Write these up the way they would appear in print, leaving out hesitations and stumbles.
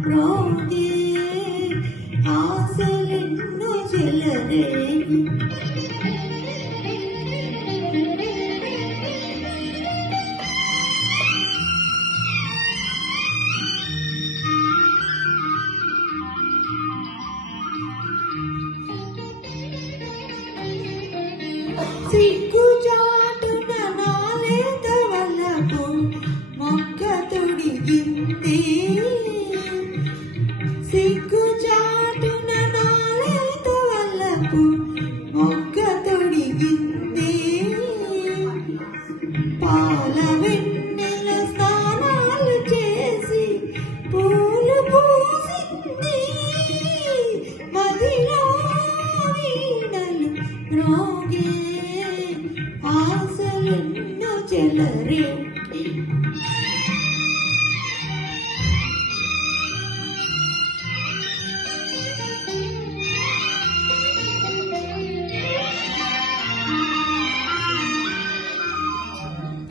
రోగే ఆశలెన్నో చెలరేగి సిగ్గుచాటున నాలేత వలపు మొక్క తొడిగింది సిగ్గుచాటున నాలేత వలపు మొక్క తొడిగింది పాల వెన్నెల స్నానాలు చేసి పూలు పూసింది మదిలో వీణలు రోగే ఆశలెన్నో చెలరేగి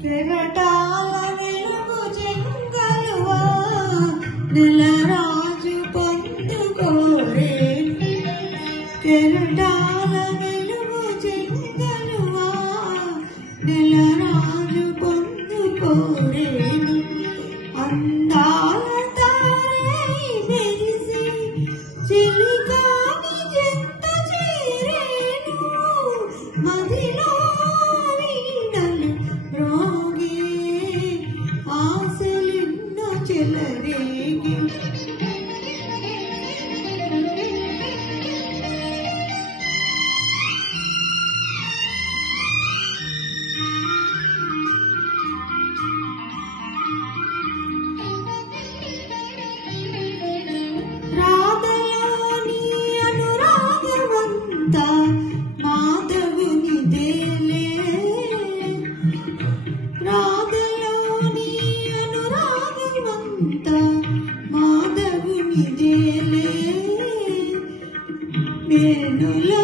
కెరటాల వెలుగు జంగలువా నెలరాజు పొందుకోరే కెరటాల వెలుగు జంగలువా నెలరాజు పొందుకోరే అందాల తారై మెరిసి చిలుకాని జంట చేరేను మదిలో వీణలు రోగే ఆశలెన్నో చెలరేగి రాధలోని అనురాగవంతా మాధవునిదేలే రాధలోని అనురాగవంతా మాధవునిదేలే వేణులో